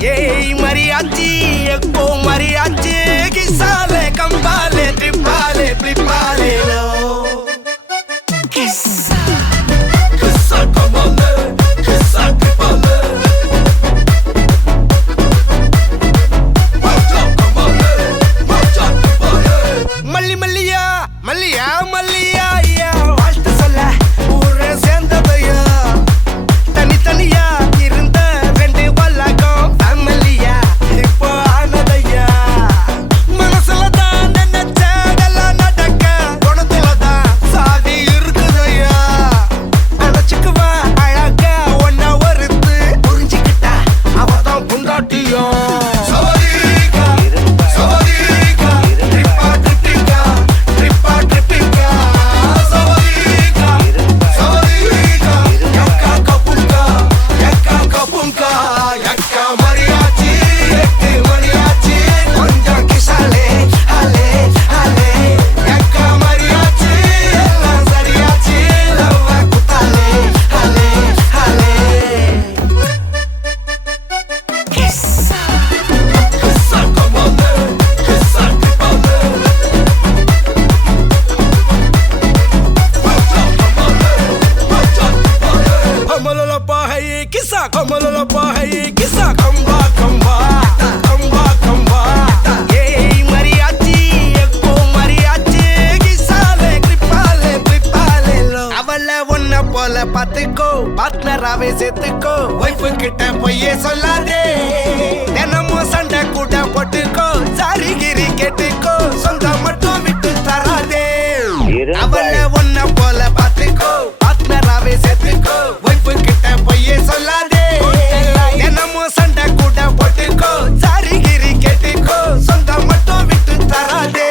Yey mariachi, eko mariachi, kisale, kambale, tripale, plipale lo. Kissa, kissa kambale, kissa tripale. Macha kambale, macha tripale. Malli malliya, malliya, malliya ya. வாழ்த்து சொல்ல ஊரே சேர்ந்ததையா. தனி தனியா இருந்த ரெண்டு வல்லகம் ஃபேமிலியா இப்போ ஆனதையா. மனசுல தான் நினைச்சதெல்லாம் நடக்க குணத்துல தான் சாதி இருக்குதையா. அழைச்சுக்குவா அழகா ஒன்னா ஒருத்து புரிஞ்சுக்கிட்டா அவதான் புண்டாட்டியா. பாத்துக்கோ பார்ட்னராவே சேர்த்துக்கோ வைஃப் கிட்ட பொய்யே சொல்லாதே தினமும் சண்டை கூட போட்டுக்கோ சாரிகிரி கேட்டுக்கோ சொந்தம் மட்டும் விட்டு தராதே அவள ஒன்ன போல பாத்துக்கோ பார்ட்னராவே சேர்த்துக்கோ வைஃப் கிட்ட பொய்யே சொல்லாதே தினமும் சண்டை கூட போட்டுக்கோ சாரிகிரி கேட்டுக்கோ சொந்தம் மட்டும் விட்டு தராதே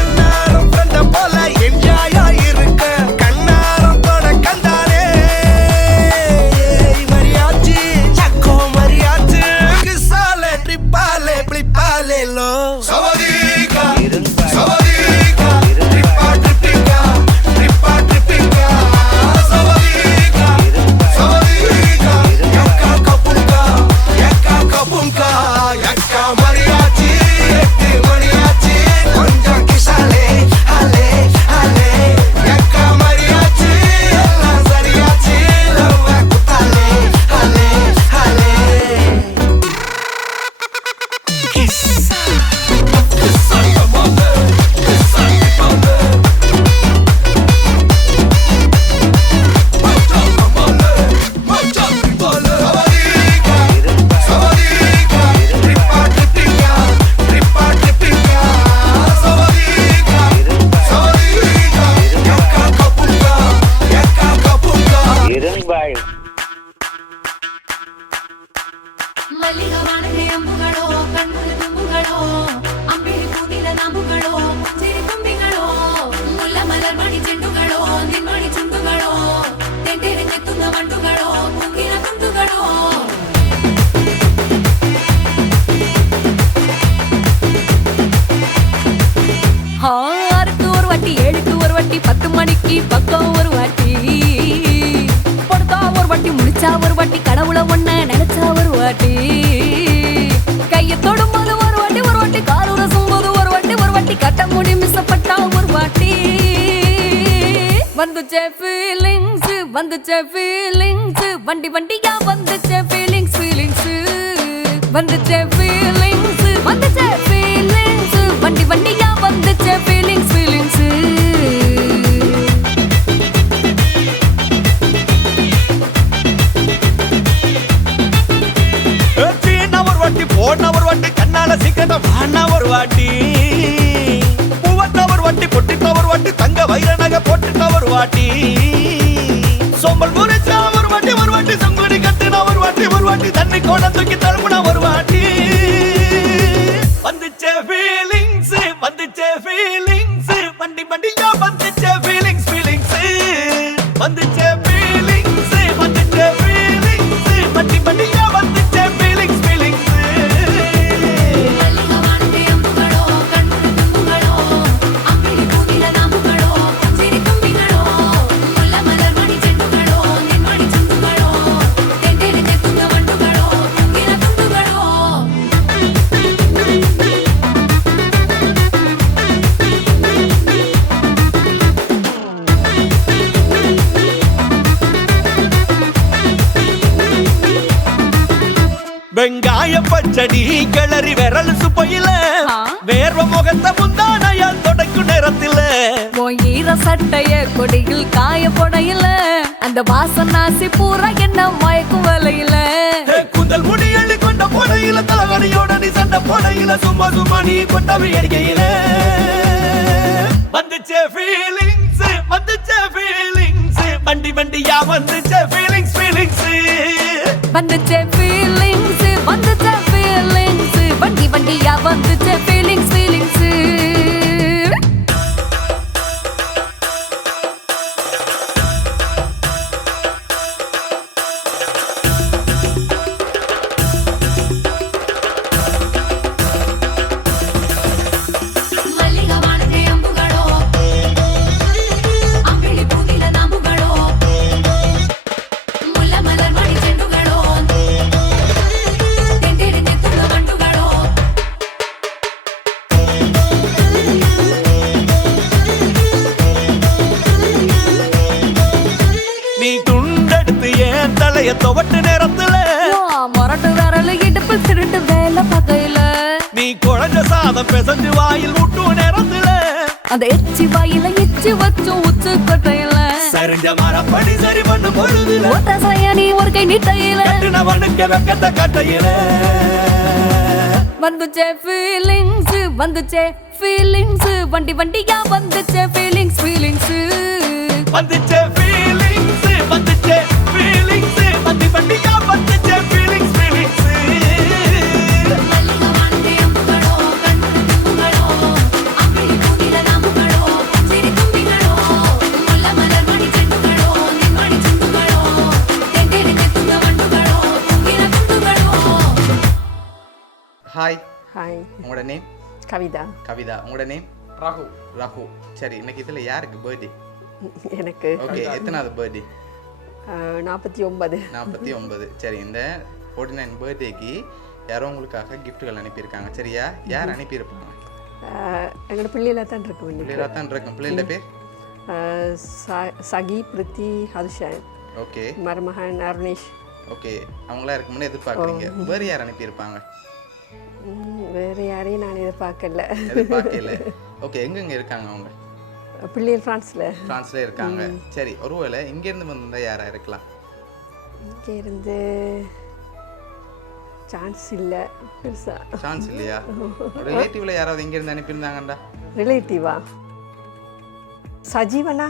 எல்லாரும் ஃப்ரெண்ட போல என்ஜாயா இருக்க பத்து மணிக்கு பக்கம் ஒரு வாட்டி படுத்தா ஒரு வாட்டி முடிச்சா ஒரு வாட்டி கடவுளை ஒன்ன நினைச்சா ஒரு வாட்டி கைய தொடும்போது ஒரு வாட்டி கால் உரசும் போது ஒரு வாட்டி கட்ட முடி மிசப்பட்டா ஒரு வாட்டி வந்துச்சே ஃபீலிங்ஸ் வண்டி வண்டியா வந்துச்சே ஃபீலிங்ஸ் வந்துச்சே ஃபீலிங்ஸ் வண்டி வண்டியா வந்துச்சே ஃபீலிங்ஸ் போன ஒரு வாட்டி கண்ணால சீக்கிரம் வாண்ணா ஒரு வாட்டி பூவத்த ஒரு வாட்டி பொட்டிட்ட ஒரு வாட்டி தங்க வைர நகை போட்டுட்ட ஒரு வாட்டி சோம்பல் முறிச்சா ஒரு வாட்டி சங்குடி கட்டுனா ஒரு வாட்டி தண்ணி கோட தூக்கி தழுப்புனா ஒரு வாட்டி வந்துச்சே ஃபீலிங்ஸ் வண்டி வண்டியா வந்துச்சே ஃபீலிங்ஸ் வந்துச்சே ஃபீலிங்ஸ் வண்டி வண்டியா வந்துச்சே ஃபீலிங்ஸ் மல்லிகவானே அம்புகளோ கண்ணு தும்புகளோ அம்பிளி பூனில நாம்புகளோ சிரி தும்பிகளோ கிச்சடி கிளறி விரல் சுப்பையில ஆ. வேர்வ முகத்தை முந்தானையால் தொடக்கும் நேரத்தில உன் ஈர சட்டைய கொடியில் காய போடையில அந்த வாசனாசி பூரா என்ன மயக்கும் வலையில குந்தல் முடி அள்ளி கொண்ட போடையில தலகணியோட நீ சண்டை போடையில சும்மா சும்மா நீ கொண்டவை அடிக்கையில வந்துச்சே ஃபீலிங்ஸ் வந்துச்சே ஃபீலிங்ஸ் வண்டி வண்டியா வந்துச்சே ஃபீலிங்ஸ் ஃபீலிங்ஸ் வந்துச்சே ஃபீலிங்ஸ் வந்துச்சே ஃபீலிங்ஸ் வண்டி வண்டியா வந்துச்சே ஃபீலிங்ஸ் ஃபீலிங்ஸ் ಮಲ್ಲಿಗವಾಣದೆ ಅಂಬುಗಳೋ ಅಂಬಿಳಿ ಪೂಗಿಲ ನಾಮುಗಳೋ ಮುಲ್ಲ ಮಲರ್ ಮಣಿ ಚೆಂಡುಗಳೋ ತೆಂಡೆರೆಂದೆ ತುಳ್ಳ ಗಂಡುಗಳೋ நீ துண்டெடுத்து ஏன் தலைய துவட்டு நேரத்துல மொரட்டு விரல் இடுப்பில் திருட்டு வேலை பகையில நீ குழஞ்ச சாதம் பிசைஞ்சு வாயில் விட்டும் நேரத்துல அந்த எச்சி வாயில எச்சி வச்சும் உச்சு கொட்டையில சரிஞ்ச மரப்படி சரி பண்ணு பொழுதுல ஒத்த சையனி ஒரு கை நீட்டையில கட்டினவனுக்கு வெக்கத்த கட்டையில வந்துச்சே ஃபீலிங்ஸ் வந்துச்சே ஃபீலிங்ஸ் வண்டி வண்டியா வந்துச்சே ஃபீலிங்ஸ் ஃபீலிங்ஸ் வந்துச்சே ஃபீலிங்ஸ் வந்துச்சே ஃபீலிங்ஸ் வண்டி வண்டியா வந்துச்சே ஃபீலிங்ஸ் ஃபீலிங்ஸ் ಮಲ್ಲಿಗವಾಣದೆ ಅಂಬುಗಳೋ ಗಂಡುಗಳೋ ಅಂಬಿಳಿ ಪೂಗಿಲ ನಾಮುಗಳೋ ಸಿರಿ ತುಂಬಿಗಳೋ ಮುಲ್ಲ ಮಲರ್ ಮಣಿ ಚೆಂಡುಗಳೋ ನಿಮ್ಮಣಿ ಚೆಂಡುಗಳೋ ತೆಂಡೆರೆಂದೆ ತುಳ್ಳ ಗಂಡುಗಳೋ ಪೂಗಿಲ ಗುಂಡುಗಳೋ ஹாய் ஹாய் உங்களோட நேம் கவிதா கவிதா உங்களோட நேம் ராகு ராகு சரி இன்னைக்கு இதில் யாருக்கு பர்த்டே எனக்கு ஓகே எத்தனாவது பர்த்டே 49 49 சரி இந்த 49 பர்த்டேக்கு யாரோ உங்களுக்காக கிஃப்ட்டுகள் அனுப்பியிருக்காங்க சரியா யார் அனுப்பியிருப்பாங்க எங்களோட பிள்ளையில தான் இருக்கு இன்னைக்கு. பிள்ளைகளாக தான் இருக்கும் பிள்ளைகள பேர் சகி பிரித்தி ஹர்ஷன் ஓகே மருமகன் அருணேஷ் ஓகே அவங்களா இருக்கும்னு எதிர்பார்க்குறீங்க வேறு யார் அனுப்பியிருப்பாங்க வேறு யாரையும் நான் எதிர்பார்க்கல எதிர்பார்க்கல ஓகே எங்கெங்க இருக்காங்க அவங்க பிள்ளைகள் ஃப்ரான்ஸில் ஃப்ரான்ஸ்ல இருக்காங்க சரி ஒருவேளை இங்கேருந்து வந்திருந்தா யாரா இருக்கலாம் இங்கே இருந்து சான்ஸ் இல்லை பெருசா சான்ஸ் இல்லையா ரிலேட்டிவ்ல யாராவது இங்கேருந்து அனுப்பியிருந்தாங்கண்டா ரிலேட்டிவா சஜீவனா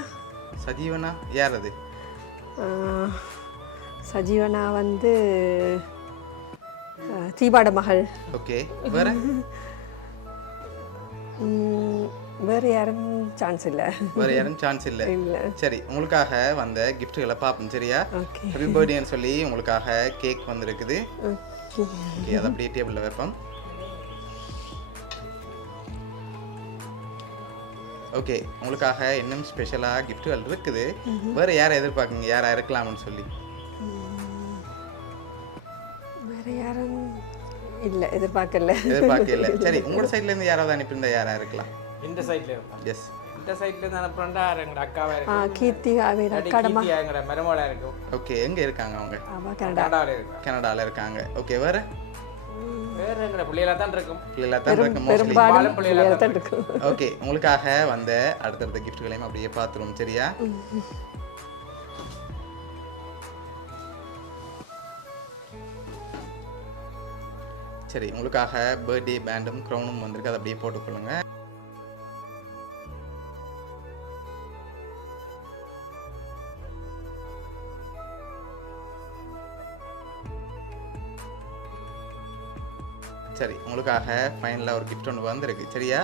சஜீவனா யார் அது சஜீவனா வந்து தீபாட மகள் ஓகே வேற வேறு யாரும் சான்ஸ் இல்லை வேற யாரும் சான்ஸ் இல்லை இல்லை சரி உங்களுக்காக வந்த கிஃப்ட்டுகளை பார்ப்போம் சரியா ஓகே ஹாப்பி பர்த்டேன்னு சொல்லி உங்களுக்காக கேக் வந்திருக்குது ஓகே ஓகே அதை அப்படியே டேபிளில் வைப்போம் ஓகே உங்களுக்காக இன்னும் ஸ்பெஷலாக கிஃப்ட்டுகள் இருக்குது வேற யாரை எதிர்பார்க்குங்க யாரா இருக்கலாம்னு சொல்லி வேறு யாரும் இல்லை எதிர்பார்க்கல எதிர்பார்க்கல சரி உங்களோட சைட்ல இருந்து யாராவது அனுப்பியிருந்தா யாரா இருக்கலாம் இந்த சைட்ல இருப்பான் எஸ் இந்த சைட்ல இருந்து அனுப்புறா எங்கட அக்காவா இருக்கும் கீர்த்தி ஆவேரா இல்லாட்டி கடமா கீர்த்தியா எங்கட மருமகளா இருக்கும் ஓகே எங்க இருக்காங்க அவங்க ஆமாம் கனடா கனடாவில இருக்கும் கனடால இருக்காங்க ஓகே வேற வேற எங்கட பிள்ளைகளா தான் இருக்கும் பிள்ளைகளா தான் இருக்கு மோஸ்ட்லி பெரும்பாலும் பிள்ளைகளா பிள்ளைகள் தான் தான் இருக்கும் ஓகே உங்களுக்காக வந்த அடுத்தடுத்த கிஃப்ட்களையும் அப்படியே பார்த்துருவோம் சரியா சரி உங்களுக்காக பர்த்டே பேண்டும் க்ரௌனும் வந்திருக்கு அதை அப்படியே போட்டுக்கொள்ளுங்க சரி உங்களுக்காக ஃபைனலாக ஒரு கிஃப்ட் ஒன்று வந்திருக்கு சரியா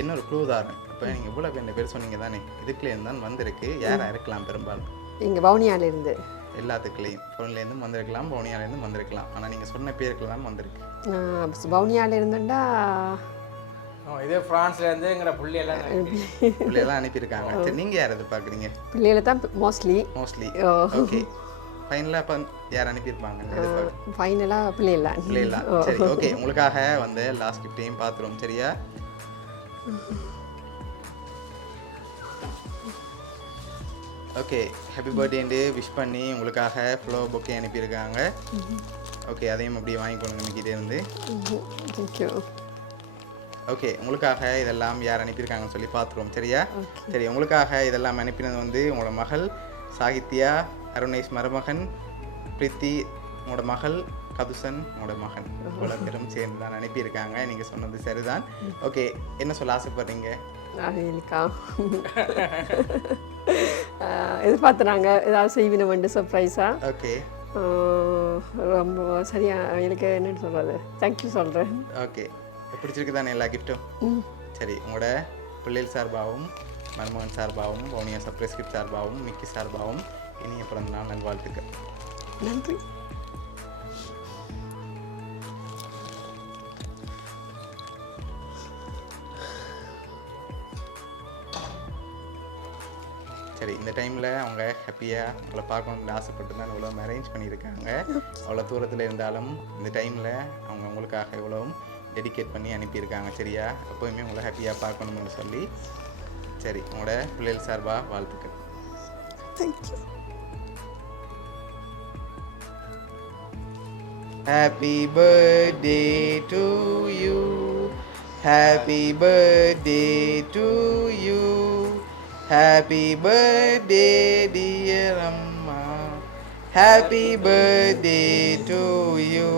இன்னொரு க்ளூ தான் இப்போ நீங்கள் இவ்வளோ பேர் சொன்னீங்க தானே இதுக்குலேருந்து தான் வந்திருக்கு யாரா இருக்கலாம் பெரும்பாலும் இங்கே வவுனியால இருந்து எல்லாத்துக்குள்ளேயும் ஃபோன்லேருந்தும் வந்திருக்கலாம் பவுனியாலேருந்தும் வந்திருக்கலாம் ஆனால் நீங்கள் சொன்ன பேருக்கு தான் வந்திருக்கு வவுனியால இருந்துட்டா இது பிரான்ஸ்ல இருந்து எங்கட பிள்ளையெல்லாம் பிள்ளையெல்லாம் அனுப்பியிருக்காங்க சரி நீங்கள் யார் எதிர்பார்க்குறீங்க பிள்ளைகளை தான் மோஸ்ட்லி மோஸ்ட்லி ஓகே ஃபைனலாக இப்போ யார் அனுப்பியிருப்பாங்க எதிர்பார்க்க ஃபைனலாக பிள்ளைலாம் பிள்ளைலாம் சரி ஓகே உங்களுக்காக வந்து லாஸ்ட் கிஃப்டையும் பார்த்துருவோம் சரியா ஓகே ஹாப்பி பர்த்டேன்னு விஷ் பண்ணி உங்களுக்காக ஃப்ளோ பொக்கே அனுப்பியிருக்காங்க ஓகே, அதையும் அப்படியே வாங்கிக்கொண்டு நம்மக்கிட்டே இருந்து. தேங்க்யூ. ஓகே, உங்களுக்காக இதெல்லாம் யார் அனுப்பியிருக்காங்கன்னு சொல்லி பார்த்துருவோம். சரியா? சரி, உங்களுக்காக இதெல்லாம் அனுப்பினது வந்து உங்களோட மகள் சாகித்யா, அருணேஷ் மருமகன், பிரீத்தி உங்களோட மகள், கதுசன் உங்களோட மகன், இவ்வளோ பேரும் சேர்ந்து தான் அனுப்பியிருக்காங்க. நீங்கள் சொன்னது சரிதான். ஓகே, என்ன சொல்ல ஆசைப்படுறீங்க? இல்லைக்கா எதிர்பார்த்துறாங்க ஏதாவது செய்வினவண்டு சர்ப்ரைஸாக. ஓகே ரொம்ப சரியா எனக்கு என்னன்னு சொல்கிறது, தேங்க்யூ சொல்கிறேன். ஓகே, பிடிச்சிருக்கு தானே எல்லா கிஃப்ட்டும்? சரி, உங்களோட பிள்ளைகள் சார்பாகவும் மருமகன் சார்பாகவும் பவுனியா சர்ப்ரைஸ் கிஃப்ட் சார்பாகவும் மிக்கி சார்பாகவும் இனிய பிறந்த நாள் நல்வாழ்த்துக்கள். நன்றி. சரி, இந்த டைமில் அவங்க ஹாப்பியாக உங்களை பார்க்கணுன்னு ஆசைப்பட்டு தான் இவ்வளோ அரேஞ்ச் பண்ணியிருக்காங்க. அவ்வளோ தூரத்தில் இருந்தாலும் இந்த டைமில் அவங்க உங்களுக்காக இவ்வளவும் டெடிகேட் பண்ணி அனுப்பியிருக்காங்க. சரியா? எப்போயுமே உங்களை ஹாப்பியாக பார்க்கணும்னு சொல்லி. சரி, உங்களோட பிள்ளைகள் சார்பாக வாழ்த்துக்கள். Thank you. Happy birthday to you. Happy birthday to you. Happy birthday dear Amma. Happy birthday to you.